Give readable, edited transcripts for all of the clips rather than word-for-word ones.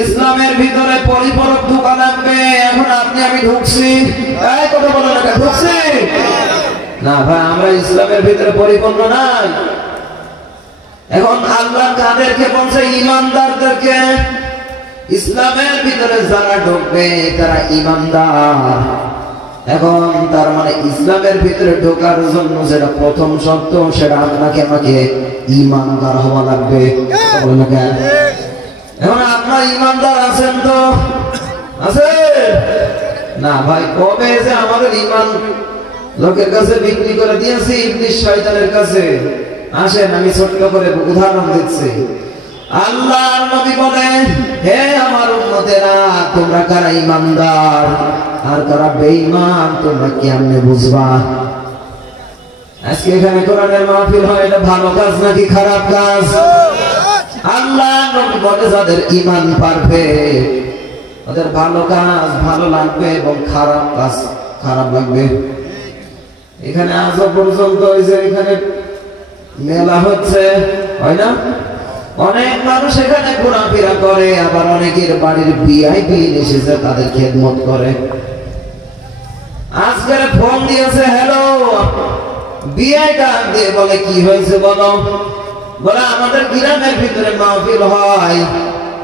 ইসলামের ভিতরে পরিপূরক ঢোকা লাগবে। এখন আপনি আমি ঢুকছি, এই কথা বলো না, ঢুকছি না ভাই, আমরা ইসলামের ভিতরে পরিপূর্ণ নাই। এখন আল্লাহ কাদেরকে বলছে? ঈমানদারদেরকে। ইসলামের ভিতরে যারা ঢুকবে তারা ঈমানদার। এখন তার মানে ইসলামের ভিতরে ঢোকার জন্য যেটা প্রথম শর্ত, সেটা আপনাকে আমাকে ঈমানদার হওয়া লাগবে। এখন আপনার ঈমানদার আছেন তো? আছে না ভাই? কবে যে আমাদের ঈমান লোকের কাছে বিক্রি করে দিয়েছি, ইবলিস শয়তানের কাছে। আসেন আমি ছোট্ট করে উদাহরণ দিচ্ছি। আল্লাহর নবী বলেন, হে আমার উম্মতেরা, তোমরা কারা ঈমানদার আর কারা বেঈমান তোমরা কেমনে বুঝবা? আজকে এখানে কোরআনের মাহফিল হয়, এটা ভালো কাজ নাকি খারাপ কাজ? আল্লাহ নবী বলে, যাদের ঈমান পারফেক্ট ওদের ভালো কাজ ভালো লাগবে এবং খারাপ কাজ খারাপ লাগবে। এখানে আজ পর্যন্ত হয়েছে, এখানে মেলা হচ্ছে, হয় না? অনেক মানুষ এখানে ঘোরাফেরা করে, আবার অনেকের বাড়ির ভিআইপি এসেছে, তাদের খেদমত করে। আজকে ফোন দিয়েছে, হ্যালো ভিআইটা দিয়ে বলে, কি হয়েছে বলো? বলে আমাদের গ্রামের ভিতরে মাহফিল হয়,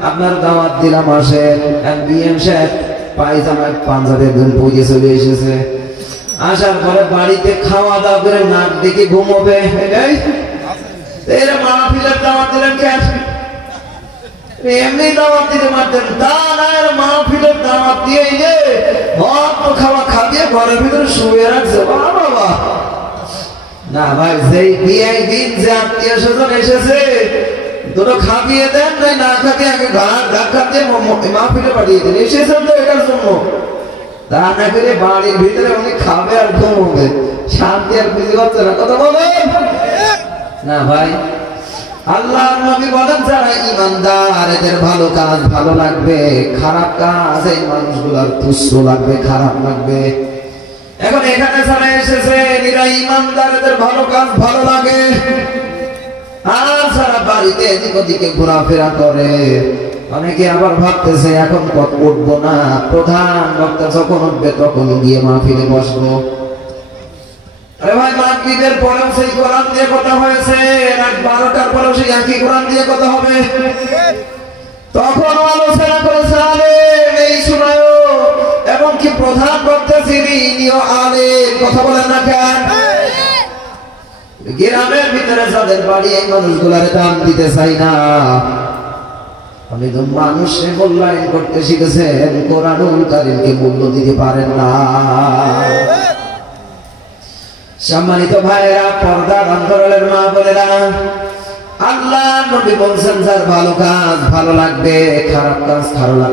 আপনার দাওয়াত দিলাম, আসেন। বিএম সাহেব পায়জামায় পাঞ্জাবে একজন পৌঁছে চলে এসেছে। আসার পরে বাড়িতে খাওয়া দাওয়া করে নাক দেখে ঘুমোবে। এরা মাহফিলের দাওয়াত দিলেন কেন? এমনি দাওয়াত দিতে পারতেন, তা না, এরা মাহফিলের দাওয়াত দিয়ে অল্প খাওয়া খাবিয়ে ঘরের ভিতরে শুয়ে রাখছে। বাবা না ভাই, যেই ভিআইপি যে আত্মীয় স্বজন এসেছে, দুটো খাবিয়ে দেন, নাই না খাবিয়ে আগে ধাক্কা দিয়ে মাহফিলে পাঠিয়ে দেন। এসেছেন তো এটার জন্য, তা না করে বাড়ির ভিতরে উনি খাবে আর ঘুমোবে, শান্তি আর খুঁজে পাচ্ছে না। কথা বলেন না ভাই? আল্লাহর নবী বলেন, যারা ঈমানদার এদের ভালো কাজ ভালো লাগবে, খারাপ কাজ এই মানুষগুলোর তুচ্ছ লাগবে, খারাপ লাগবে। এখন এখানে যারা এসেছে এরা ঈমানদার, এদের ভালো কাজ ভালো লাগে। আর যারা বাড়িতে এদিক ওদিকে ঘোরাফেরা করে, অনেকে আবার ভাবতেছে এখন কত উঠবো না, প্রধান বক্তা যখন উঠবে তখন গিয়ে মাহফিলে বসবো। আরে ভাই, মাগরিবের পরেও সেই কোরআন দিয়ে কথা হয়েছে, রাত 12টার পরেও সেই একই কোরআন দিয়ে কথা হবে। তখন আলোচনা করেছে আলেম এই সময়, এবং কি প্রধান বক্তা যিনিও আলেম। কথা বলেন না কেন? গ্রামের ভিতরে যাদের বাড়ি, এই মানুষগুলার দাম দিতে চাই না। আপনি তো মানুষে মূল্যায়ন করতে শিখেছেন, কোরআনুল কারীমকে মূল্য দিতে পারেন না। সম্মানিত ভাইয়েরা, পর্দার অন্তরালের মা বোনেরা, আল্লাহ নবী বলছেন, যার ভালো কাজ ভালো লাগবে, খারাপ কাজ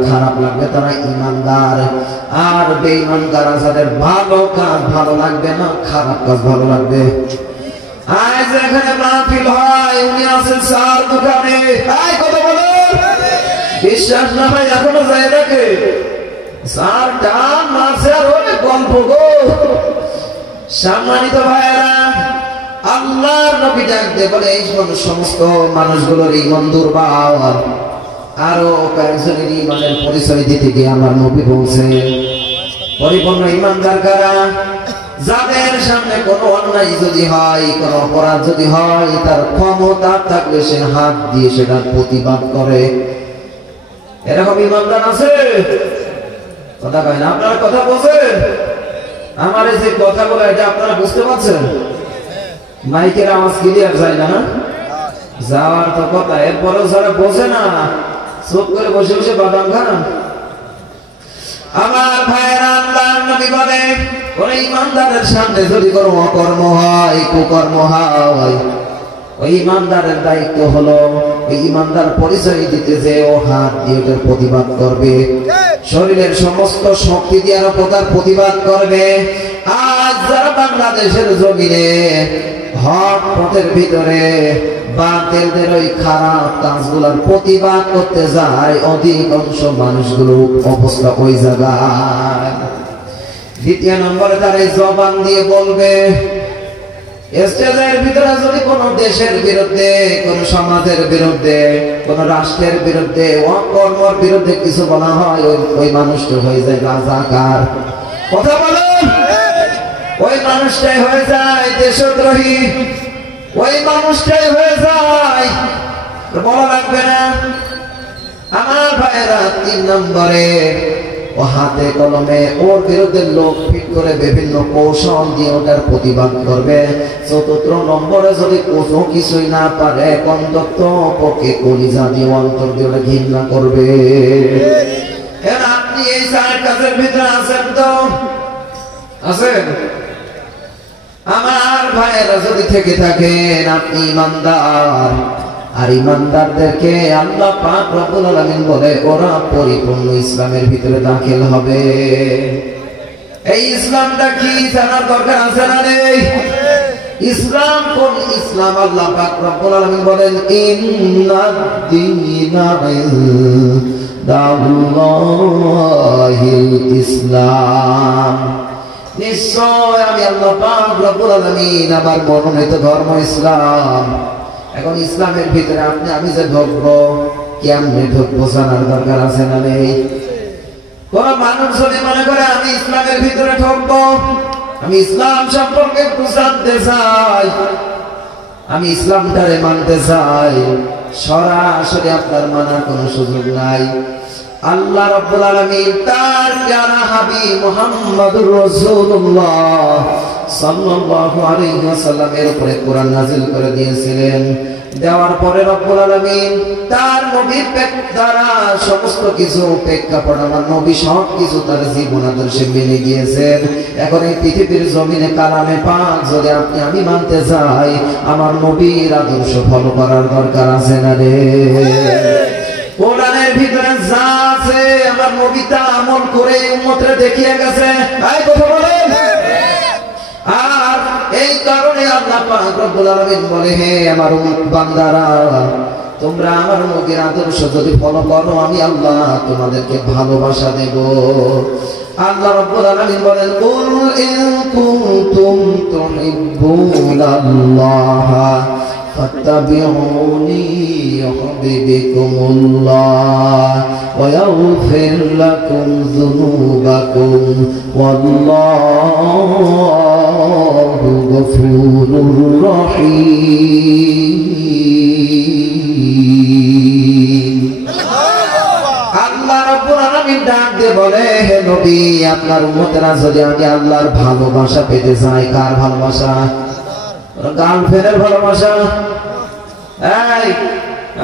খারাপ লাগবে, তারা ঈমানদার। আর বেঈমানদার যাদের ভালো কাজ ভালো লাগবে না, খারাপ কাজ ভালো লাগবে। আজ এখানে মাহফিল হয়, উনি আছেন চার দোকানে। কথা বলো, বিশ্বাস না ভাই? এখনো যায় দেখে চার টান মারছে আর ওই গল্প গো। সম্মানিত ভাইয়েরা, আল্লাহর নবী ডাকতে বলে, এই সমস্ত মানুষগুলোর ঈমান দুর্বল। আরো কয়েকজনের ঈমানের পরিচয় দিতে গিয়ে আমার নবী বলছে, পরিপূর্ণ ঈমানদার কারা? যাদের সামনে কোনো অন্যায় যদি হয়, কোন অপরাধ যদি হয়, তার ক্ষমতা থাকলে সে হাত দিয়ে সেটার প্রতিবাদ করে। এরকম ঈমানদার আছে? কথা কয় না, আপনারা কথা বলছেন? আমার এই যে কথাগুলো, এটা আপনারা বুঝতে পারছেন? মাইকের আওয়াজ ক্লিয়ার যায় না? যাওয়ার তো কথা, এরপরেও যারা বোঝে না, চুপ করে বসে বসে বাদাম খান। আমার ভাইয়েরা, আল্লাহর নবী বলে, ওই ঈমানদারের সামনে যদি কোনো অকর্ম হয়, কুকর্ম হয়, ওই ঈমানদারের দায়িত্ব হলো ওই ঈমানদার পরিচয় দিতে যে ও হাত দিয়ে ওটার প্রতিবাদ করবে, শরীরের সমস্ত শক্তি দিয়ে তার প্রতিবাদ করবে। আজ যারা বাংলাদেশের জমিনে হক পথের ভিতরে বাতিলদের ওই খারাপ কাজগুলোর প্রতিবাদ করতে যায়, অধিকাংশ মানুষগুলো অবস্থা ওই জায়গায়। দ্বিতীয় নম্বরে তারা জবান দিয়ে বলবে, স্টেজের ভিতরে যদি কোন দেশের বিরুদ্ধে, কোন সমাজের বিরুদ্ধে, কোন রাষ্ট্রের বিরুদ্ধে, কর্মর বিরুদ্ধে কিছু বলা হয়, ওই মানুষটা হয়ে যায় রাজাকার। কথা বলুন, ওই মানুষটাই হয়ে যায় দেশদ্রোহী, ওই মানুষটাই হয়ে যায়। বলা লাগবে না আমার ভাইয়েরা। 3 নম্বরে, ও হাতে কলমে ওর বিরুদ্ধে লোক ফিট করে বিভিন্ন কৌশল দিয়ে ওটার প্রতিবাদ করবে। 4র্থ নম্বরে, যদি কোনো কিছুই না পারে, অন্তত পক্ষে কলিজা দিয়ে অন্তর দিয়ে ঘৃণা করবে। আপনি এই 4 কাজের ভিতরে আছেন তো? আছেন? আমার ভাইয়েরা যদি থেকে থাকেন, আপনি ইমানদার। আর ইমানদারদেরকে আল্লাহ পাক রব্বুল আলামিন বলে ওরা পরিপূর্ণ ইসলামের ভিতরে দাখিল হবে। এই ইসলামটা কি জানার দরকার আছে না নেই? ইসলাম কোন ইসলাম? আল্লাহ পাক রব্বুল আলামিন বলেন ইন্নাদ-দীনা ইনদাল্লাহিল ইসলাম। নিশ্চয় আমি আল্লাহ পাক রব্বুল আলামিন আমার মনোনীত ধর্ম ইসলাম। এখন ইসলামের ভিতরে আপনি আমি যে ঢুকবো, কেমনে ঢুকবো জানার দরকার আছে না নেই? কোন মানুষ যদি মনে করে আমি ইসলামের ভিতরে ঢুকবো, আমি ইসলাম সম্পর্কে একটু জানতে চাই, আমি ইসলামটারে মানতে চাই, সরাসরি আপনার মানার কোনো সুযোগ নাই। আল্লাহ রাব্বুল আলামিন তার প্যারা হাবিব মুহাম্মদুর রাসূলুল্লাহ সাল্লাল্লাহু আলাইহি ওয়াসাল্লামের উপরে কোরআন নাযিল করে দিয়েছিলেন। দেওয়ার পরে রব্বুল আলামিন তার নবীর দ্বারা সমস্ত কিছু প্রেক্ষাপট, আমার নবী সব কিছু তার জীবন আদর্শে মেনে গিয়েছেন। এখন এই পৃথিবীর জমিনে কালামে পাক যদি আপনি আমি মানতে চাই, আমার নবীর আদর্শ ফলো করার দরকার আছে না রে? কোরআনের ভিতরে যা আছে আমার নবী তা আমল করে উম্মতরে দেখিয়ে গেছে। তাই কথা বলেন। আর এই কারণে আল্লাহ পাক রব্বুল আলামিন বলে, হে আমার উম্মত বান্দারা, তোমরা আমার নবীর আদর্শ যদি ফলো করো, আমি আল্লাহ তোমাদেরকে ভালোবাসা দেব। আল্লাহ রাব্বুল আলামিন বলেন, কুল ইন কুনতুম তুহিব্বুনাল্লাহ ফাত্তাবিউনি ইউহিব্বুকুমুল্লাহ ওয়া ইয়াগফির লাকুম যুনুবাকুম ওয়াল্লাহু গফুরুর রহিম। আল্লাহ রাব্বুল আলামিন ডাক দিয়ে বলে, হে নবী, আপনার উম্মতেরা যদি আমি আল্লাহর ভালোবাসা পেতে চাই, কার ভালোবাসা? গার্লফ্রেন্ডের ভালোবাসা? এই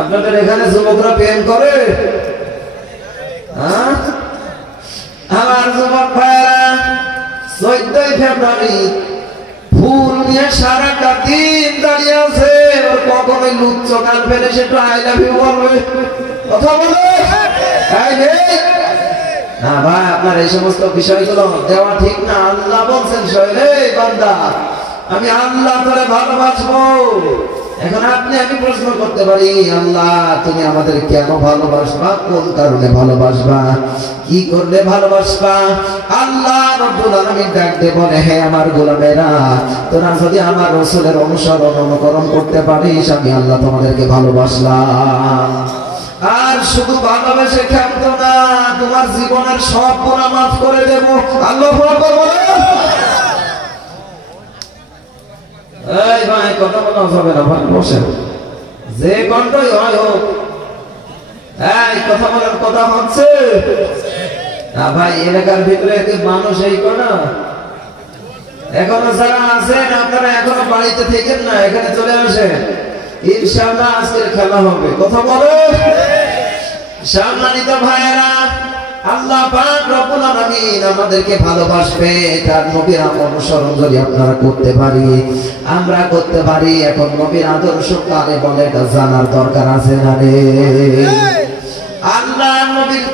আপনাদের এখানে যুবকরা প্রেম করে? আমার যুবক ভাইরা 14 ফেব্রুয়ারি ফুল নিয়ে সারাটা দিন দাঁড়িয়ে আছে, ওর কখনোই লুচ্চ গার্লফ্রেন্ড এসে একটু আই লাভ ইউ বলবে? কথা বলে না ভাই, আপনার এই সমস্ত বিষয়গুলো দেওয়া ঠিক না। আল্লাহ বলছেন, শোনে বান্দা, আমি আল্লাহ তোরে ভালোবাসবো। এখন আপনি আমি প্রশ্ন করতে পারি, আল্লাহ তুমি আমাদের কেন ভালোবাসবা? কোন কারণে ভালোবাসবা? কি করলে ভালোবাসবা? আল্লাহ রাব্বুল আলামিন ডাক দিয়ে বলে, হে আমার গোলামেরা, তোরা যদি আমার রাসূলের অনুসরণ অনুকরণ করতে পারিস, আমি আল্লাহ তোমাদেরকে ভালোবাসলাম। আর শুধু ভালোবেসে থাকতো না, তোমার জীবনের সব গুনাহ মাফ করে দেব। আল্লাহু আকবার বলেন। এই ভাই, কথা বলা যাবে না ভাই, বসেন। যে কণ্ঠই হয় হোক, এই কথা বলার কথা হচ্ছে না ভাই। এলাকার ভিতরে মানুষ এই করা এখনো যারা আছেন, আপনারা এখনো বাড়িতে থেকেন না, এখানে চলে আসেন। ইনশাআল্লাহ আজকের খেলা হবে। কথা বলো সম্মানিত ভাইয়েরা, আল্লাহ পাক রব্বুল আলামিন আমাদেরকে ভালোবাসবে, তার নবীর অনুসরণ যদি আপনারা করতে পারি, আমরা করতে পারি। এখন নবীর আদর্শ কারে বলে এটা জানার দরকার আছে না রে? আল্লাহ নবীর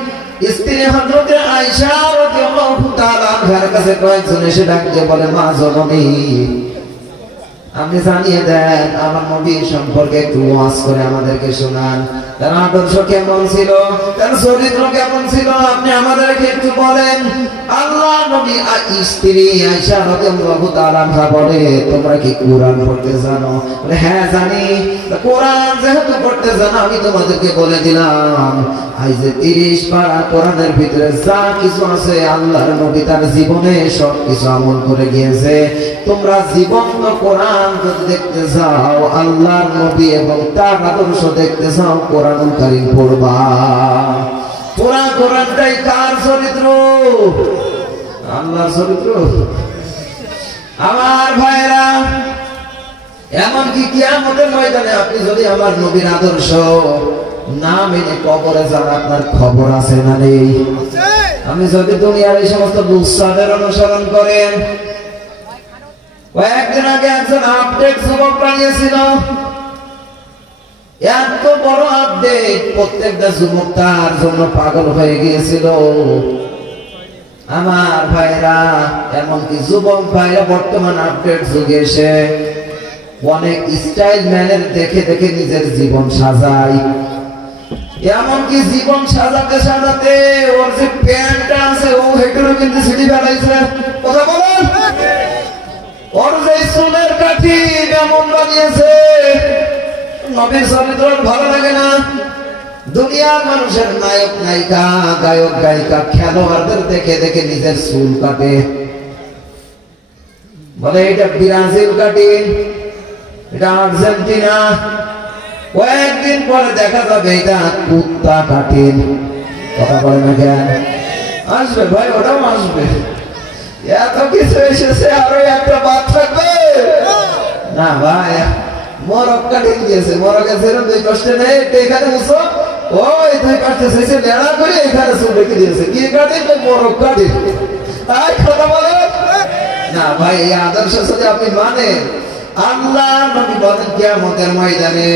স্ত্রী হযরত আয়েশা রাদিয়াল্লাহু তাআলা আনহার কাছে কয়েকজন এসে ডাকতে বলে, মা জননী, আপনি জানিয়ে দেন আমার নবী সম্পর্কে একটু ওয়াজ করে আমাদেরকে শোনান। তার আদর্শ কেমন ছিল, তার চরিত্র কেমন ছিল, আপনি আমাদেরকে একটু বলেন। আল্লাহ নবী স্ত্রী আয়েশা রাদিয়াল্লাহু তাআলা আনহা বলে, তোমরা কি কোরআন পড়তে জানো? বলে হ্যাঁ জানি। কোরআন যেহেতু পড়তে জানো, আমি তোমাদেরকে বলে দিলাম, এই যে 30 পারা কোরআনের ভিতরে যা কিছু আছে আল্লাহর নবী তার জীবনে সব কিছু আমল করে গিয়েছে। তোমরা জীবন্ত কোরআন যদি দেখতে চাও, আল্লাহর নবী এবং তার আদর্শ দেখতে চাও, কোরআনুল কারীম পড়বা। পুরা কোরআনটাই কার চরিত্র? আল্লাহর চরিত্র। আমার ভাইরা, এমনকি কিয়ামতের ময়দানে আপনি যদি আমার নবীর আদর্শ না মেনে কবরে যান, আপনার খবর আছে না নেই? আপনি যদি দুনিয়ার এই সমস্ত দুঃসাদের অনুসরণ করেন, কয়েকদিন আগে একজন আপডেট যুবক বানিয়েছিল, এত বড় আপডেট, প্রত্যেকটা যুবক তার জন্য পাগল হয়ে গিয়েছিল। আমার ভাইরা, এমনকি যুবক ভাইরা বর্তমান আপডেট যুগে এসে অনেক স্টাইল ম্যানের দেখে দেখে নিজের জীবন সাজায়। এমনকি জীবন সাজাতে সাজাতে ওর যে প্যান্টটা আছে ও হেঁটেও কিন্তু সিঁড়ি বেড়াইছে। কথা বলেন। ওর যে চুলের কাঠি এমন বানিয়েছে, নবীর চরিত্র ভালো লাগে না। দুনিয়ার মানুষের নায়ক নায়িকা, গায়ক গায়িকা, খেলোয়াড়দের দেখে দেখে নিজের চুল কাটে, বলে এটা ব্রাজিল কাটি, এটা আর্জেন্টিনা। কয়েকদিন পরে দেখা যাবে এটা কুত্তা কাটিন। কথা বলে না কেন? আসবে ভাই, ওটাও আসবে। এত কিছু এসেছে, আরো একটা বাদ থাকবে না ভাই। মরক কাটিং দিয়েছে, মরকে যেরকম দুই কষ্টে নেই, এখানে বুঝো ওই দুই কষ্টে শেষে নেড়া করে এখানে চুল রেখে দিয়েছে। কি কাটিং? মরক কাটিং। কথা বলে না ভাই। এই আদর্শ যদি আপনি মানেন, আল্লাহ নবী বলেন কিয়ামতের ময়দানে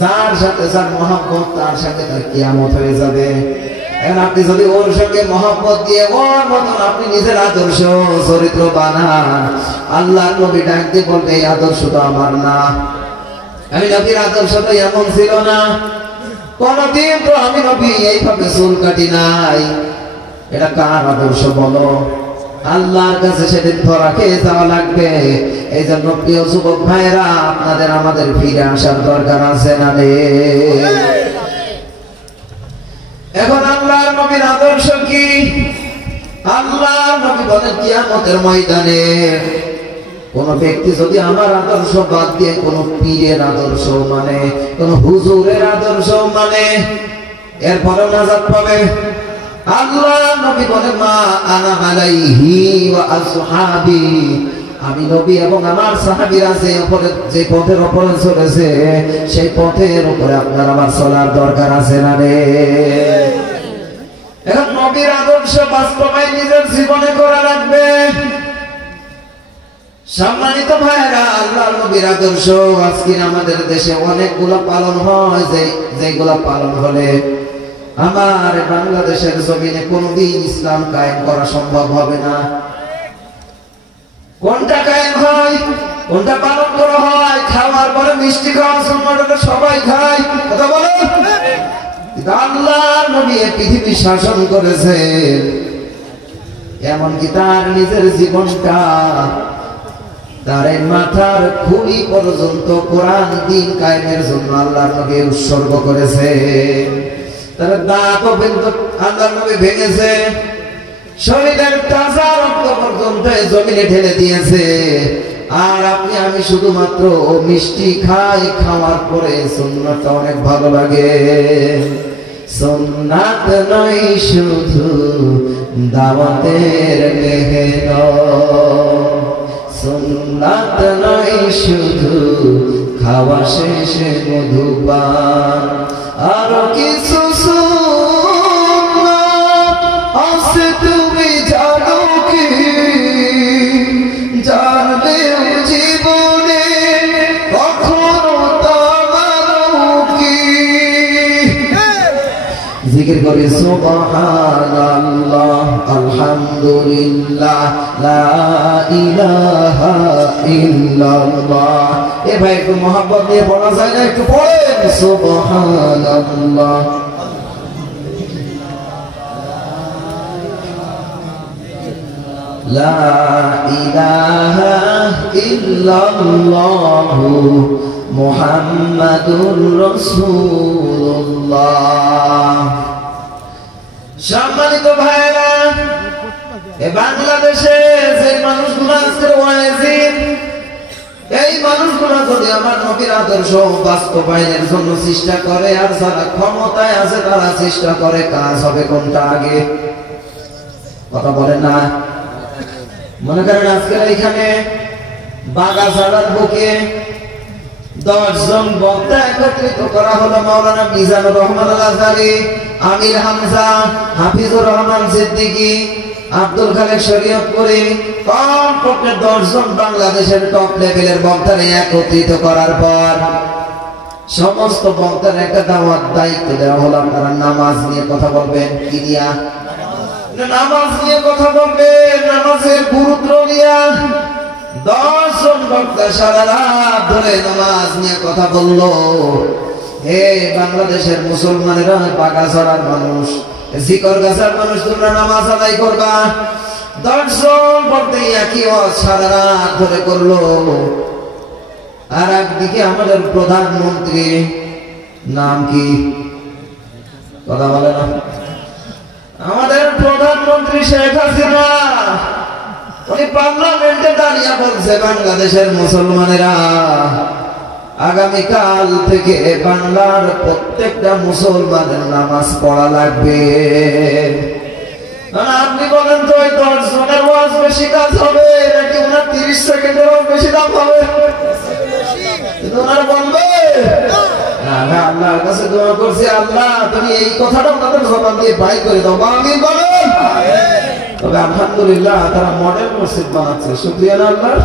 যার সাথে যার মহব্বত, তার সাথে তার কিয়ামত হয়ে যাবে। এখন আপনি যদি ওর সঙ্গে মহব্বত দিয়ে ওর মতন আপনি নিজের আদর্শ চরিত্র বানান, আল্লাহ নবী ডাক দিয়ে বলবে এই আদর্শ তো আমার না। আমি নবীর আদর্শ তো এমন ছিল না, কোনদিন তো আমি নবী এইভাবে চুল কাটি নাই। এটা কার আদর্শ বলো? আল্লাহর কাছে সেদিন ধরা খেয়ে যাওয়া লাগবে। এই জন্য প্রিয় যুবক ভাইরা, আপনাদের আমাদের ফিরে আসার দরকার আছে না রে? এখন আল্লাহর নবীর আদর্শ কি? আল্লাহর নবী বলেন কিয়ামতের ময়দানে কোন ব্যক্তি যদি আমার আদর্শ বাদ দিয়ে কোন পীরের আদর্শ মানে, কোন হুজুরের আদর্শ মানে, এরপরে নাজাত পাবে। আল্লাহ নবী বলেন মা আনা আলাইহি ওয়া আসহাবি, আমি নবী এবং আমার সাহাবীরা যে পথের উপরে চলেছে, সেই পথের উপরে আপনার আমার চলার দরকার আছে না রে? এখন নবীর আদর্শ বাস্তবায়ন নিজের জীবনে করা লাগবে। সম্মানিত ভাইরা, আল্লাহর নবীর আদর্শ আজকে আমাদের দেশে অনেকগুলো পালন হয়, যেগুলো পালন হলে আমার বাংলাদেশের জমিনে কোনদিন ইসলাম কায়েম করা সম্ভব হবে না। কোনটা কায়েম হয়, কোনটা পালন করা হয়? খাওয়ার পরে মিষ্টি খাওয়ার সম্মানটা সবাই খায়। কথা বলো। আল্লাহর নবী পৃথিবী শাসন করেছেন, এমনকি তার নিজের জীবনটা, তার মাথার খুলি পর্যন্ত কোরআন দিন কায়েমের জন্য আল্লাহর নবী উৎসর্গ করেছে। তার দাঁত পর্যন্ত আল্লাহর নবী ভেঙেছে, শরীরের তাজা রক্ত পর্যন্ত জমিনে ঢেলে দিয়েছে। আর আপনি আমি শুধুমাত্র মিষ্টি খাই, খাওয়ার পরে সুন্নাতটা অনেক ভালো লাগে। সুন্নাত নয় শুধু দাওয়াতের মেহনত, সুন্নাত নয় শুধু খাওয়া শেষে মধুপান, আর কিছু সুন্নাত আছে তুমি জানো কি? জানবে জীবনে কখনো তা মানো কি? জিকির করি সুবহানাল্লাহ আলহামদুলিল্লাহ লা ইলাহা ইল্লাল্লাহ। এ ভাই একটু মহব্বত নিয়ে পড়া যায় না? একটু পড়েন সুবহানাল্লাহ লা ইলাহা ইল্লাল্লাহ মুহাম্মাদুর রাসূলুল্লাহ। সম্মানিত ভাইরা, এ বাংলাদেশে যে মানুষগুলো আজকের ওয়াইজিন, এই মানুষগুলো যদি আমার নবীর আদর্শ বাস্তবায়নের জন্য চেষ্টা করে, আর যারা ক্ষমতায় আছে তারা চেষ্টা করে, কাজ হবে কোনটা আগে? কথা বলেন না? মনে করেন আজকের এখানে বাগাছাড়ার বুকে 10 জন বক্তা একত্রিত করা হলো। মাওলানা মিজানুর রহমান আল আজহারী, আমির হামজা, হাফিজুর রহমান সিদ্দিকী, আব্দুল খালেক শরীয়তপুরী, কমপক্ষে 10 জন বাংলাদেশের টপ লেভেলের বক্তারে একত্রিত করার পর সমস্ত বক্তার একটা দাওয়াত দায়িত্ব দেওয়া হলো। আপনারা নামাজ নিয়ে কথা বলবেন। কি নিয়ে? নামাজ নিয়ে কথা বলবেন, নামাজের গুরুত্ব নিয়ে। 10 জন বক্তা সারা রাত ধরে নামাজ নিয়ে কথা বললো। হে বাংলাদেশের মুসলমানেরা, বাগাছড়ার মানুষ, জিকর গাছার মানুষ, তোমরা নামাজ আদায় করবা। 10 জন বক্তা একই ওয়াজ সারা রাত ধরে করলো। আর একদিকে আমাদের প্রধানমন্ত্রী, নাম কি? কথা বলে না? আমাদের প্রধানমন্ত্রী শেখ হাসিনা, উনি পার্লামেন্টে দাঁড়িয়ে বলছে, বাংলাদেশের মুসলমানেরা, আগামীকাল থেকে বাংলার প্রত্যেকটা মুসলমানের নামাজ পড়া লাগবে। আপনি বলেন তো, ওই 10 জনের ওয়াজ বেশি কাজ হবে নাকি ওনার 30 সেকেন্ডের ওয়াজ বেশি দাম হবে? ওনারা বলবে আল্লাহর কাছে দোয়া করছি, আল্লাহ তুমি এই কথাটা ওনাদের জবান দিয়ে বাই করে দাও। আমিন বলেন। তবে আলহামদুলিল্লাহ তারা মডেল মসজিদ বানাচ্ছে। শুকরিয়া না আল্লাহর?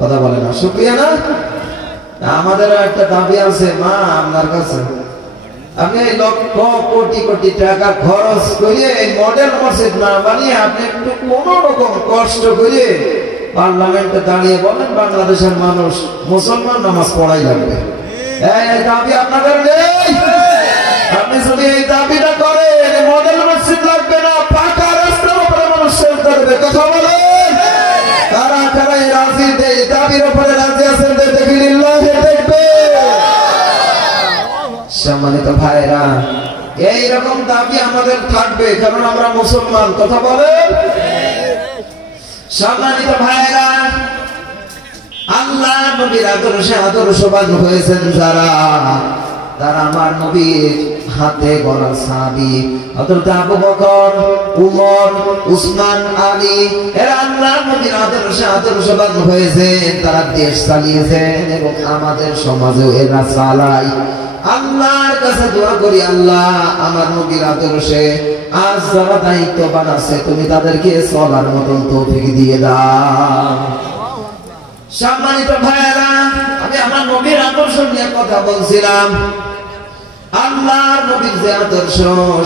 কথা বলে না? শুকরিয়া না? আমাদের একটা দাবি আছে মা আপনার কাছে, আপনি এই লক্ষ কোটি কোটি টাকা খরচ করে এই মডেল মসজিদ না বানিয়ে আপনি একটু কোন রকম কষ্ট করে পার্লামেন্টে দাঁড়িয়ে বলেন, বাংলাদেশের মানুষ মুসলমান নামাজ পড়াই লাগবে। এই দাবি আপনাদের নেই? আপনি যদি এই দাবিটা করেন, মডেল মসজিদ লাগবে না, পাকা রাস্তার উপরে মানুষ সেজদা দেবে। কথা বলেন, কারা কারা এই রাজি, এই দাবির উপরে রাজি আছেন? দেখি লিল্লাহি দেখবে। সম্মানিত ভাইরা, এইরকম দাবি আমাদের থাকবে, কারণ আমরা মুসলমান। কথা বলেন। সম্মানিত ভাইরা, আল্লাহ নবীর আদর্শে আদর্শবান হয়েছেন যারা, তারা আমার নবীর হাতে গড়া সাহাবী। হযরত আবু বকর, উমর, উসমান, আলী, এরা আল্লাহ নবীর আদর্শে আদর্শবান হয়েছেন। তারা দেশ চালিয়েছেন এবং আমাদের সমাজেও এরা চালায়। আল্লাহর কাছে দোয়া করি, আল্লাহ আমার নবীর আদর্শে আজ যারা দায়িত্ববান আছে, তুমি তাদেরকে চলার মতন তৌফিক দিয়ে দাও। সম্মানিত ভাইয়েরা, আমি আমার নবীর আদর্শ নিয়ে কথা বলছিলাম। আল্লাহর নবীর যে আদর্শ,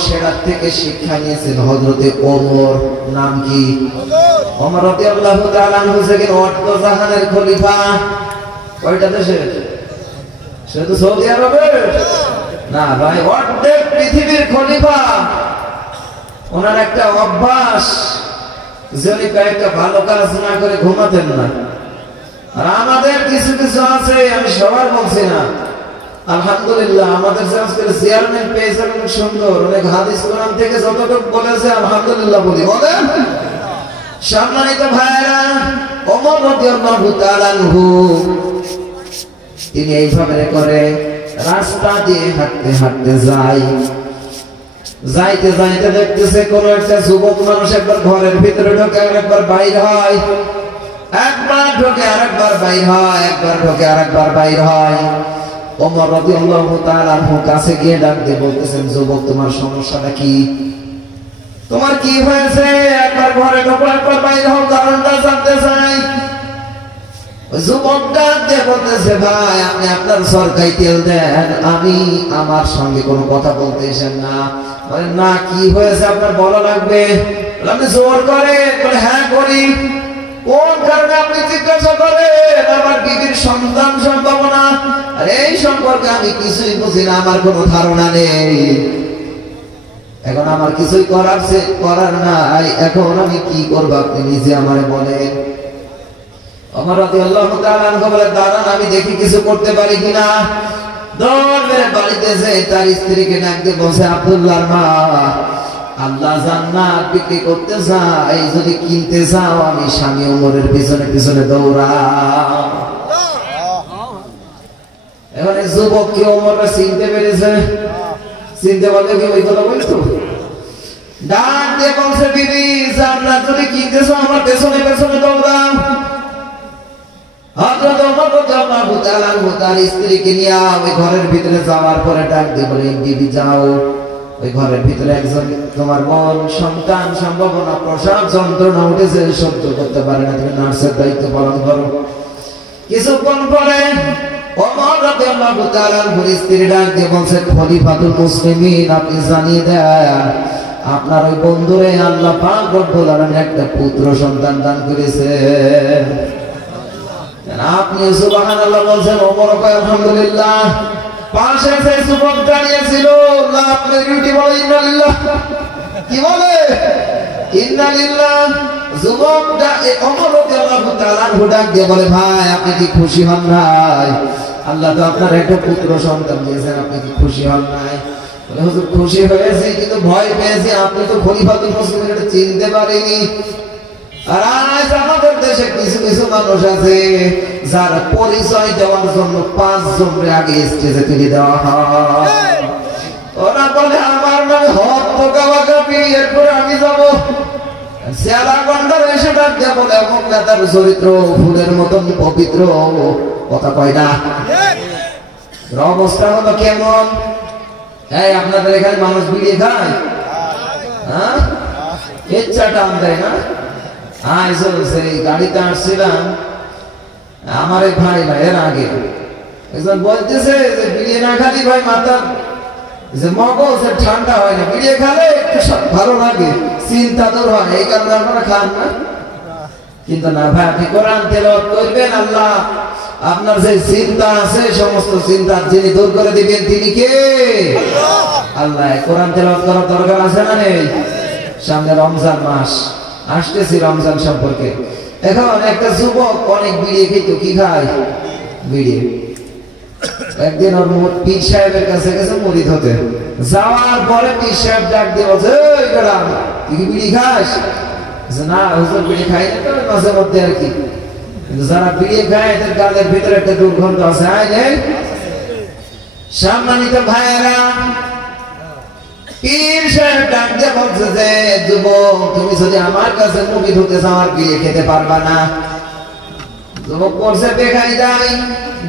সেটার থেকে শিক্ষা নিয়েছেন হযরতে ওমর। নাম কি? ওমর রাদিয়াল্লাহু তাআলা আনহু ছিলেন অর্ধ জাহানের খলিফা। কয়টা দেশের? শুধু সৌদি আরবের না ভাই, অর্ধেক পৃথিবীর খলিফা। ওনার একটা অভ্যাস, যিনি কয়েকটা ভালো কাজ না করে ঘুমাতেন না। আর আমাদের কিছু কিছু আছে, আমি সবার বলছি না, আলহামদুলিল্লাহ আমাদের যে আজকের চেয়ারম্যান পেয়েছে অনেক সুন্দর, অনেক হাদিস কোরআন থেকে যতটুকু বলেছে আলহামদুলিল্লাহ বলি। বলেন। সম্মানিত ভাইরা, ওমর রাদিয়াল্লাহু তাআলা আনহু তিনি এইভাবে করে রাস্তা দিয়ে হাঁটতে হাঁটতে যাইতে যাইতে দেখতেছে কোন একটা যুবক মানুষ একবার ঘরের ভিতরে ঢোকে আর একবার বাইর হয়, একবার ঢোকে আর একবার বাইর হয়, একবার ঢোকে আর একবার বাইর হয়। ওমর রাদিয়াল্লাহু তাআলা আনহু কাছে গিয়ে ডাক দিয়ে বলতেছেন, যুবক তোমার সমস্যাটা কি? তোমার কি হয়েছে? একবার ঘরে ঢোকো একবার বাইর হও, কারণটা জানতে চাই। যুবকটা বলতেছে, ভাই আপনি আপনার সরকারি তেল দেন, আমি আমার সঙ্গে কোনো কথা বলতে এসেন না। বলে না, কি হয়েছে আপনার বলা লাগবে। আপনি জোর করে বলে হ্যাঁ করি। কোন কারণে আপনি জিজ্ঞাসা করেন? আমার বিবির সন্তান সম্ভাবনা, আর এই সম্পর্কে আমি কিছুই বুঝি না, আমার কোনো ধারণা নেই। এখন আমার কিছুই করার নাই, এখন আমি কি করবো আপনি নিজে আমারে বলেন। ওমর রাদিয়াল্লাহু তাআলা আনহু বলে, দাঁড়ান আমি দেখি কিছু করতে পারি কিনা। দৌড় মেরে বাড়িতে এসে তার স্ত্রীকে ডাক দিয়ে বলছে, আব্দুল্লাহর মা, আল্লাহ জান্নাত বিক্রি করতে চাই, যদি কিনতে চাও আমি স্বামী ওমরের পিছনে পিছনে দৌড়াও। এবারে যুবক কি ওমররা চিনতে পেরেছে? চিনতে পারলে কি ওই কথা বলতো? ডাক দিয়ে বলছে, বিবি জান্নাত যদি কিনতে চাও আমার পেছনে পেছনে দৌড়াও। হযরত ওমর রাদিয়াল্লাহু তাআলা তার স্ত্রীকে নিয়ে ওই ঘরের ভিতরে যাওয়ার পরে ডাক দিয়ে বলে, বিবি যাও, ওই ঘরের ভিতরে একজন তোমার মন সন্তান সম্ভাবনা প্রসব যন্ত্রণা উঠেছে, সহ্য করতে পারে না, তুমি নার্সের দায়িত্ব পালন করো। কিছুক্ষণ পরে ওমর রাদিয়াল্লাহু তাআলা স্ত্রী ডাক দিয়ে বলছে, খলিফাতুল মুসলিমিন আপনি জানিয়ে দেন আপনার ওই বন্ধুরে আল্লাহ পাক রব্বুল আলামিন একটা পুত্র সন্তান দান করেছে। আপনি সুবহানাল্লাহ বলছেন, ওমর কয় আলহামদুলিল্লাহ। পাশে যে যুবক দাঁড়িয়ে ছিল, আপনি ডিউটি বলে ইন্নালিল্লাহ, কি বলে ইন্নালিল্লাহ। যুবকটা ওমর রাদিয়াল্লাহু তাআলা ডাক দিয়ে বলে, ভাই আপনি কি খুশি হন নাই? আল্লাহ তো আপনার একটা পুত্র সন্তান দিয়েছেন, আপনি কি খুশি হন নাই? বলে, হুজুর খুশি হয়েছি, কিন্তু ভয় পেয়েছি, আপনি তো খলিফাতুল মুসলিমিন এটা চিনতে পারেনি। আর আজ আমাদের দেশে কিছু কিছু মানুষ আছে যারা পরিচয় দেওয়ার জন্য 5 জনের আগে স্টেজে তুলে দেওয়া হয়। ওরা বলে আমার নাম হক তো গাওয়াগাবি, এরপরে আমি যাব। সেলা গন্ডার এসে ডাক দিয়ে বলে, অমুক নেতার চরিত্র ফুলের মতন পবিত্র, কথা কয় না। অবস্থা হলো কেমন? এই আপনাদের এখানে মানুষ বিড়িয়ে খায়, হ্যাঁ ইচ্ছা টান দেয় না। গাড়িতে আসছিলাম, আমার এক ভাই না এর আগে একজন বলতেছে যে বিড়িয়ে না খালি ভাই মাথার যে মগজ ঠান্ডা হয় না, বিড়িয়ে খালে একটু ভালো লাগে, চিন্তা দূর হয়, এই কারণে আপনারা খান না। কিন্তু না ভাই, আপনি কোরআন তেলাওয়াত করবেন, আল্লাহ আপনার যে চিন্তা আছে সমস্ত চিন্তা যিনি দূর করে দিবেন তিনি কে? আল্লাহ। কোরআন তেলাওয়াত করার দরকার আছে না নেই? সামনে রমজান মাস আসতেছি, রমজান সম্পর্কে। এখন একটা যুবক অনেক বিড়িয়ে খেত, কি খায়? বিড়িয়ে। একদিন ওর পীর সাহেবের কাছে গেছে মুরিদ হতে, যাওয়ার পরে পীর সাহেব ডাক দিয়ে বলছে, ওই বেটা তুই কি বিড়ি খাস? না হুজুর বিড়ি খাই না, তবে মাঝে মধ্যে আর কি। কিন্তু যারা বিড়ি খায় এদের গালের ভিতরে একটা দুর্গন্ধ আছে। সম্মানিত ভাইয়েরা, পীর সাহেব ডাক দিয়ে বলছে যে, যুবক তুমি যদি আমার কাছে মুরিদ হতে চাও আর বিড়ি খেতে পারবা না। যুবক করছে বেখাই যায়,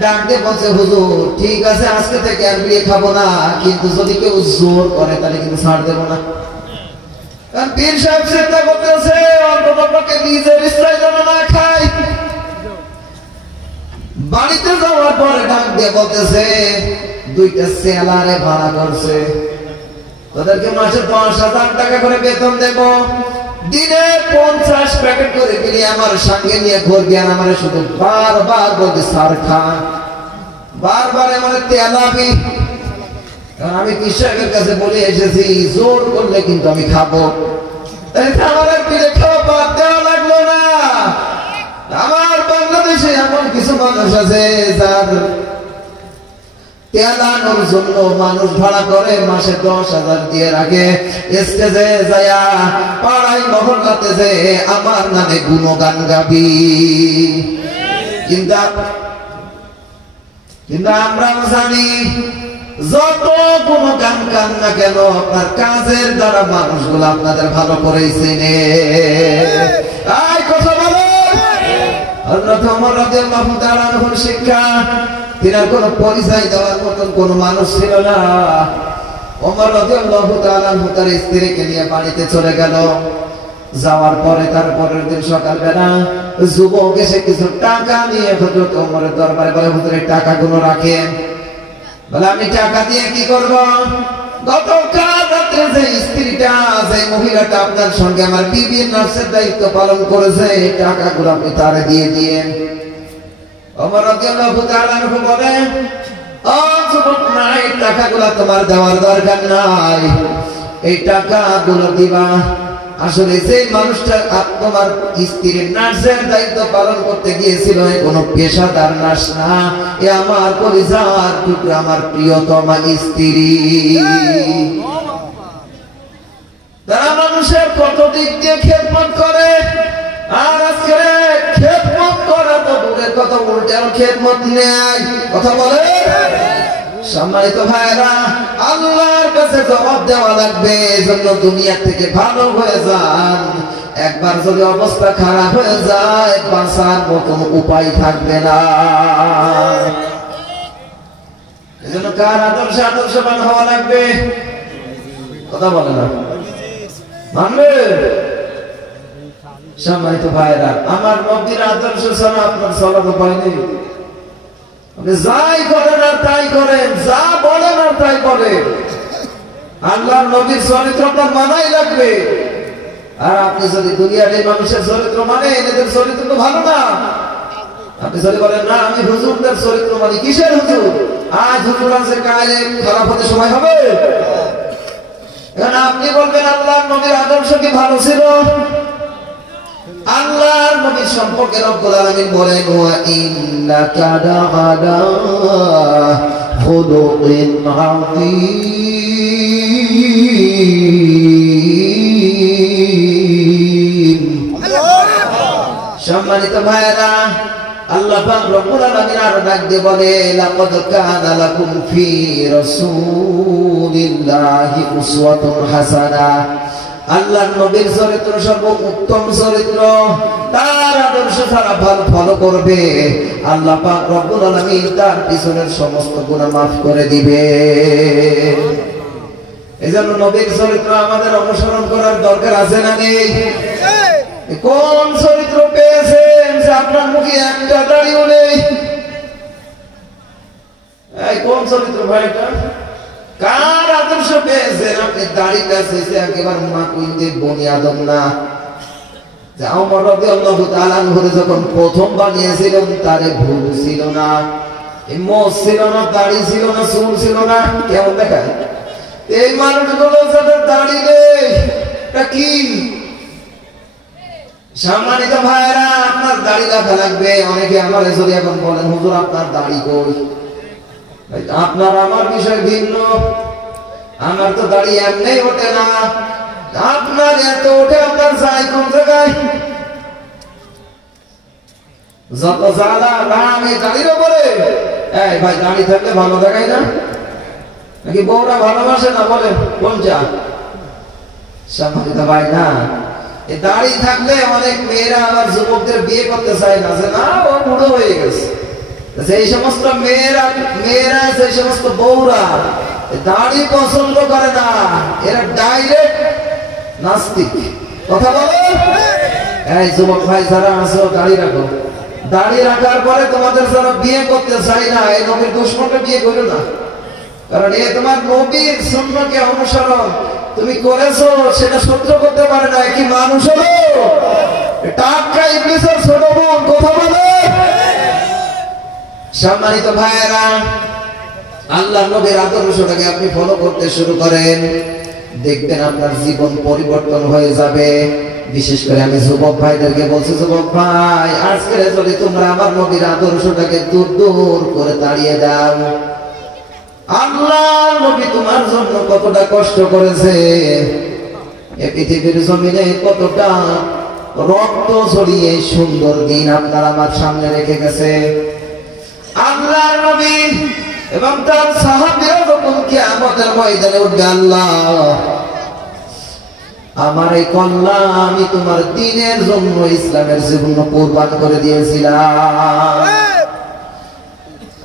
ডাক দিয়ে বলছে, হুজুর ঠিক আছে আজকে থেকে আর বিড়ি খাবো না, কিন্তু যদি কেউ জোর করে তাহলে কিন্তু ছাড় দেবো না। কারণ পীর সাহেব চিন্তা করতেছে অন্ততপক্ষে নিজের ইচ্ছায় যেন না খায়। বাড়িতে যাওয়ার পরে ডাক দিয়ে বলতেছে, 2টা সেলারে ভাড়া করছে, ওদেরকে মাসে 10,000 টাকা করে বেতন দেব, দিনে 50 প্যাকেট করে বিড়ি আমার সঙ্গে নিয়ে ঘুরবি, আর আমার শুধু বারবার বলবি সার খান, বারবার আমার তেলাবি। কারণ আমি পীর সাহেবের কাছে বলে এসেছি, জোর করলে কিন্তু আমি খাবো। তাই আমার আর বিড়ি খাওয়া বাদ দেওয়া লাগলো না। আমার বাংলাদেশে এমন কিছু মানুষ আছে যার তেলানোর জন্য মানুষ ভাড়া করে মাসে 10,000 দিয়ে রাখে, স্টেজে যায়া পাড়াই মহল্লাতে যে আমার নামে গুণগান গাবি। কিন্তু আমরা জানি যত গুণগান গান না কেন আপনার কাজের দ্বারা মানুষগুলো আপনাদের ভালো করেই চেনে। কথা বলো। হযরত ওমর রাদিয়াল্লাহু তাআলা আনহুর শিক্ষা, তিনার কোনো পরিচয় দেওয়ার মতন কোন মানুষ ছিল না। ওমর রাদিয়াল্লাহু তাআলা আনহু তার স্ত্রীকে নিয়ে বাড়িতে চলে গেল। যাওয়ার পরে তার পরের দিন সকালবেলা যুবক এসে কিছু টাকা নিয়ে হযরত ওমরের দরবারে বলে, হুজুর এই টাকাগুলো রাখেন। বলে আমি টাকা দিয়ে কি করব? গতকাল রাতে যে স্ত্রীটা, যে মহিলাটা আপনার সঙ্গে আমার বিবি নার্সের দায়িত্ব পালন করেছে, এই টাকাগুলো আপনি তারে দিয়ে দিয়েন। ওমর রাদিয়াল্লাহু তাআলা আনহু বলেন, ও যুবক, না, এই টাকাগুলো তোমার দেওয়ার দরকার নাই, এই টাকাগুলো দিবা আসলে যে মানুষটা তোমার স্ত্রীর নার্সের দায়িত্ব পালন করতে গিয়েছিল, কোনো পেশাদার নার্স না, এ আমার কলিজার টুকরা, আমার প্রিয়তমা স্ত্রী। তারা মানুষের কত দিক দিয়ে খেদমত করে, আর আজকে খেদমত করা তো দূরের কথা, উল্টে খেদমত নেয়। কথা বলে সম্মানিত ভাইরা, আল্লাহর কাছে জবাব দেওয়া লাগবে। এজন্য দুনিয়া থেকে ভালো হয়ে যান, একবার যদি অবস্থা খারাপ হয়ে যায় বাঁচার মতন উপায় থাকবে না। এজন্য কার আদর্শে আদর্শবান হওয়া লাগবে? কথা বলে না, মানবে? সম্মানিত ভাইরা, আমার নবীর আদর্শ ছাড়া আপনার চলার উপায় নেই। যাই করেন আর তাই করেন, যা বলেন আর তাই বলেন, আল্লাহর নবীর চরিত্র আপনার মানাই লাগবে। আর আপনি যদি দুনিয়ার এই মানুষের চরিত্র মানে, এদের চরিত্র তো ভালো না। আপনি যদি বলেন না আমি হুজুরদের চরিত্র মানি, কিসের হুজুর? আজ হুজুর আছে, কালে খারাপ হতে সময় হবে। আপনি বলবেন আল্লাহর নবীর আদর্শ কি ভালো ছিল? আল্লাহর নবী সম্পর্কে রব্বুল আলামিন বলেন, ওয়া ইন্নাকা লাআলা খুলুকিন আযীম। সম্মানিত ভাইরা, আল্লাহ পাক রব্বুল আলামিন আর ডাক দিয়ে বলে, লাকাদ কানা লাকুম ফি রাসূলিল্লাহি উসওয়াতুন হাসানাহ। আল্লাহর নবীর চরিত্র সর্বোত্তম চরিত্র, তার আদর্শ ছাড়া ফলো করবে, আল্লাহ পাক রব্বুল আলামিন তার পিছনের সমস্ত গুনাহ মাফ করে দিবে। এজন্য নবীর চরিত্র আমাদের অনুসরণ করার দরকার আছে না নেই? কোন চরিত্র পেয়েছেন যে আপনার মুখে একটা দাড়িও নেই? এই কোন চরিত্র ভাইটা? কার আদর্শ পেয়েছেন আপনি? দাড়িটা শেষে একেবারে মাকুইন্দে বনি আদম না। যে ওমর রাদিয়াল্লাহু তাআলা আনহু যখন প্রথম বানিয়েছিলেন, তারে ভুল ছিল না, মোচ ছিল না, দাড়ি ছিল না, চুল ছিল না, কেমন দেখায়? এই মানুষগুলো যাদের দাড়ি নেই, এটা কি? সম্মানিত ভাইরা, আপনার দাড়ি রাখা লাগবে। অনেকে আমার যদি এখন বলেন, হুজুর আপনার দাড়ি কই? আপনার আমার বিষয় ভিন্ন। আমার তো দাড়ি এমনি ওঠে না, আপনার এত ওঠে। আপনার যাই কোন জায়গায়? যত জ্বালা রাম এই দাড়ির উপরে। এই ভাই, দাড়ি থাকলে ভালো দেখায় না নাকি? বউরা ভালোবাসে না, বলে কোনটা? সম্মানিত ভাই, না, এই দাড়ি থাকলে অনেক মেয়েরা আবার যুবকদের বিয়ে করতে চায় না, যে না ও বুড়ো হয়ে গেছে। সেই সমস্ত মেয়েরা, সেই সমস্ত বউরা দাড়ি পছন্দ করে না, এরা ডাইরেক্ট নাস্তিক। কথা বলে। এই যুবক ভাই যারা আছো, দাড়ি রাখো। দাড়ি রাখার পরে তোমাদের যারা বিয়ে করতে চায় না, এই নবীর দুশমনকে বিয়ে করো না, কারণ এ তোমার নবীর সুন্নতকে অনুসরণ তুমি করেছো, সেটা সহ্য করতে পারে না। কি মানুষ হলো? টাটকা ইবলিসের ছোট বোন। কথা বলে। সম্মানিত ভাইয়েরা, আল্লাহ নবীর আদর্শটাকে আপনি ফলো করতে শুরু করেন, দেখবেন আপনার জীবন পরিবর্তন হয়ে যাবে। বিশেষ করে আমি যুবক ভাইদেরকে বলছি, যুবক ভাই, আজকে যদি তোমরা আমার নবীর আদর্শটাকে দূর দূর করে তাড়িয়ে দাও, আল্লাহ নবী তোমার জন্য কতটা কষ্ট করেছে, এই পৃথিবীর জমিনে কতটা রক্ত ঝরিয়ে সুন্দর দিন আপনার আমার সামনে রেখে গেছে। আল্লাহ নবী এবং তার সাহাবীরা যখন কিয়ামতের ময়দানে উঠবে, আল্লাহ আমার এই কন্যা আমি তোমার দ্বীনের জন্য, ইসলামের জন্য কুরবান করে দিয়েছিলাম।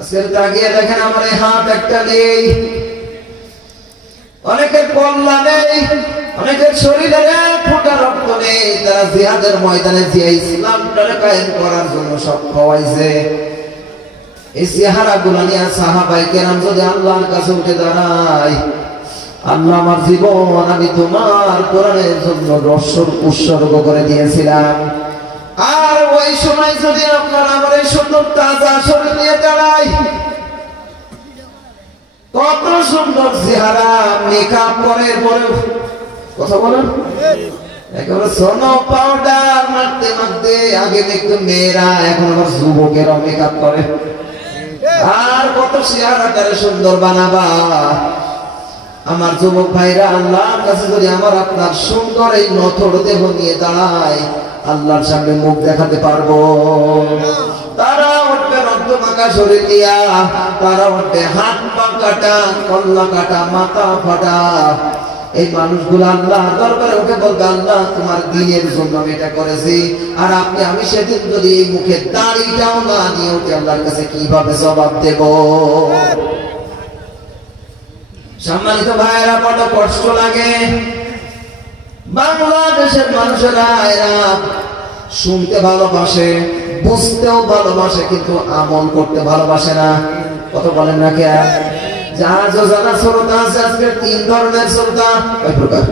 আজকে তাকিয়ে দেখেন, আমার এই হাত একটা নেই, অনেকের কন্যা নেই, অনেকের শরীরে এক ফোঁটা রক্ত নেই, তারা এরা জিহাদের ময়দানে যে ইসলামটাকে কায়েম করার জন্য সব খাওয়াইছে। এই চেহারাগুলো নিয়ে সাহাবায়ে কেরাম যদি আল্লাহর কাছে উঠে দাঁড়ায়, আল্লাহ আমার জীবন আমি তোমার কোরআনের জন্য উৎসর্গ করে দিয়েছিলাম, আর ওই সময় যদি আপনার আমার এই সুন্দর তাজা শরীর নিয়ে দাঁড়াই, কত সুন্দর চেহারা, মেকআপ করে পরে কথা বলেন, একেবারে সোনো পাউডার মারতে মারতে আগে দেখতো মেয়েরা, এখন আবার যুবকেরা মেকআপ করে, আর কত চেহারাটারে সুন্দর বানাবা। আমার যুবক ভাইরা, আল্লাহর কাছে যদি আমার আপনার সুন্দর এই নথর দেহ নিয়ে দাঁড়ায়, আল্লাহর সামনে মুখ দেখাতে পারবো? তারা উঠবে রক্ত মাখা শরীর দিয়া, তারা উঠবে হাত পা কাটা, কল্লা কাটা, মাথা ফাটা। এই মানুষগুলো আল্লাহ দরবারে উঠে বলবে, আল্লাহ তোমার দ্বীনের জন্য আমি এটা করেছি, আর আপনি আমি সেদিন যদি এই মুখে দাড়িটাও না নিয়ে উঠে আল্লাহর কাছে কিভাবে জবাব দেব? সম্মানিত ভাইয়েরা, বড় কষ্ট লাগে। বাংলাদেশের মানুষেরা এরা শুনতে ভালোবাসে, বুঝতেও ভালোবাসে, কিন্তু আমল করতে ভালোবাসে না। কত বলেন না কে? যারা শ্রোতা আছে আজকে তিন ধরনের শ্রোতা। কয় প্রকার?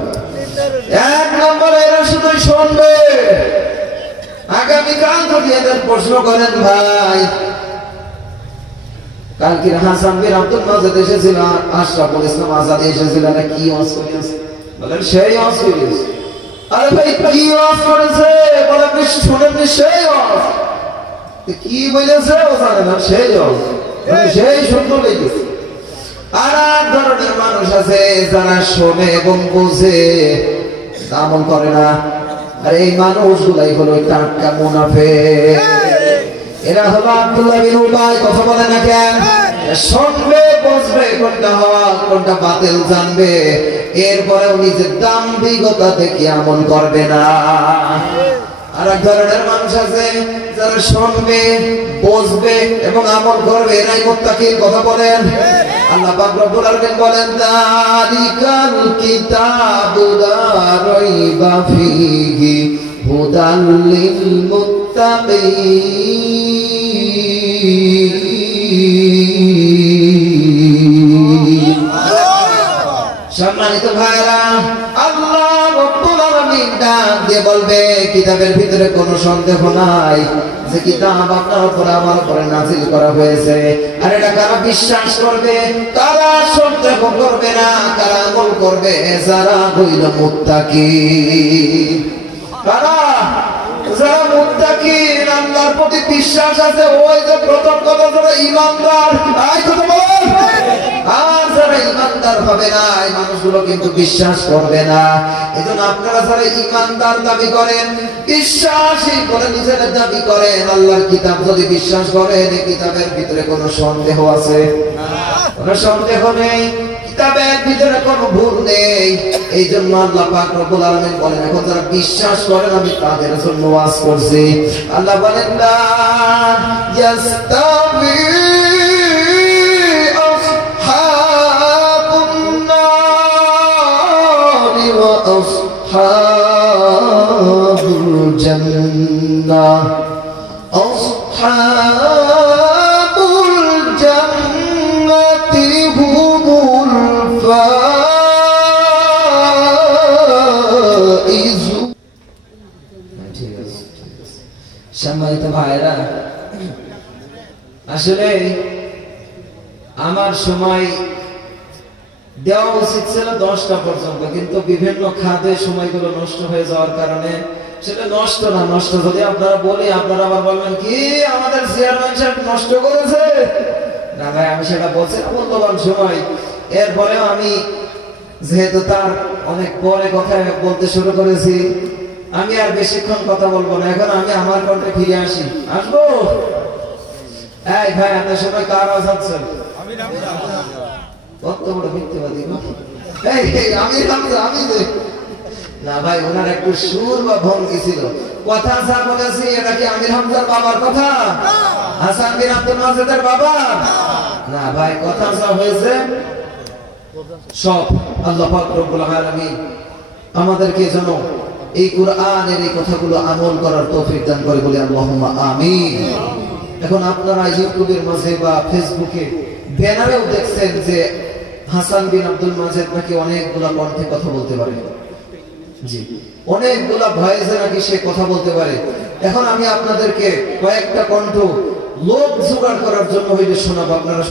এক নম্বরে এরা শুধু শুনবে। আগামীকাল যদি এদের প্রশ্ন করেন, ভাই কালকে হাসান বিন আব্দুল মাজেদ এসেছিল, আশরাফুল ইসলাম আজাদ এসেছিল, না কি ওয়াজ করেছে? বলেন সেই ওয়াজ করেছে। আরে ভাই কি ওয়াজ করেছে? বলেন শুনেননি সেই ওয়াজ। কি বলেছে ও জানে না, সেই ওয়াজ, সেই সুন্দর লেগেছে। আর এক ধরনের মানুষ আছে যারা শোনে এবং বোঝে, আমল করে না। আর এই মানুষগুলাই হলো টাটকা মুনাফিক। এরা হলো আব্দুল্লাহ বিন উবাই। কথা বলে না কেন? শুনবে, বুঝবে কোনটা হক কোনটা বাতিল জানবে, এরপরেও নিজের দাম্ভিকতা থেকে আমল করবে না। আর এক ধরনের মানুষ আছে যারা শুনবে, বুঝবে এবং আমল করবে, এরাই মুত্তাকিন। কথা বলেন। আল্লাহ পাক রব্বুল আলামিন বলেন, যালিকাল কিতাবু লা রাইবা ফীহি হুদাল লিল মুত্তাকিন। সম্মানিত ভাইরা, আল্লাহ রব্বুল আলামিন ডাক দিয়ে বলবে, কিতাবের ভিতরে কোনো সন্দেহ নাই যে কিতাব আপনার উপর আমার উপরে নাযিল করা হয়েছে। আর এটা কারা বিশ্বাস করবে, কারা সন্দেহ করবে না, কারা আমল করবে? যারা হইল মুত্তাকিন। কারা? যারা মুত্তাকিন, আল্লাহর প্রতি বিশ্বাস আছে। ওই যে প্রথম কথা, যারা ঈমানদার। আই কথা বল। আর যারা ঈমানদার হবে না, এই মানুষগুলো কিন্তু বিশ্বাস করবে না। এজন্য আপনারা যারা ঈমানদার দাবি করেন, বিশ্বাসী বলে নিজেদের দাবি করেন, আল্লাহর কিতাব যদি বিশ্বাস করেন, এই কিতাবের ভিতরে কোনো সন্দেহ আছে? কোনো সন্দেহ নেই, কিতাবের ভিতরে কোনো ভুল নেই। এই জন্য আল্লাহ পাক রব্বুল আলামিন বলেন, এখন যারা বিশ্বাস করেন আমি তাদের জন্য ওয়াজ করছি। আল্লাহ বলেন, লা ইয়াস্তাবি আসহাবুন নারি ওয়া আসহাবুল জান্নাহ। আসহাবুল জান্নাতি হুমুল ফাইজুন। ঠিক আছে। সম্মানিত ভাইরা, আসলে আমার সময় দেওয়া উচিত ছিল 10টা পর্যন্ত, কিন্তু বিভিন্ন খাদে সময়গুলো নষ্ট হয়ে যাওয়ার কারণে সেটা নষ্ট না। নষ্ট যদি আপনারা বলি, আপনারা আবার বলবেন কি আমাদের চেয়ারম্যান সাহেব নষ্ট করেছে। না ভাই, আমি সেটা বলছি না, মূল্যবান সময়। এরপরেও আমি যেহেতু তার অনেক পরে কথা বলতে শুরু করেছি, আমি আর বেশিক্ষণ কথা বলবো না। এখন আমি আমার কণ্ঠে ফিরে আসি। আসবো? এই ভাই, আপনার সময় কার আওয়াজ হচ্ছে? কত বড় মিথ্যাবাদী! আমি না ভাই, ওনার একটু সুর বা ভঙ্গি ছিল। কথা যা বলেছি, এটা কি আমির হামজার বাবার কথা? হাসান বিন আব্দুল মাজেদের বাবা? না ভাই, কথা যা হয়েছে সব আল্লাহ পাক রব্বুল আলামিন আমাদেরকে যেন এই কোরআনের এই কথাগুলো আমল করার তৌফিক দান করে বলি আল্লাহুম্মা আমিন। এখন আপনারা ইউটিউবের মাঝে বা ফেসবুকে ব্যানারেও দেখছেন যে হাসান বিন আব্দুল মাজেদ নাকি অনেকগুলা কণ্ঠে কথা বলতে পারে, জি অনেকগুলা ভয়েসে নাকি সে কথা বলতে পারে। এখন আমি আপনাদেরকে কয়েকটা কণ্ঠ লোক জোগাড় করার জন্য হইলে শোনাবো, আপনারা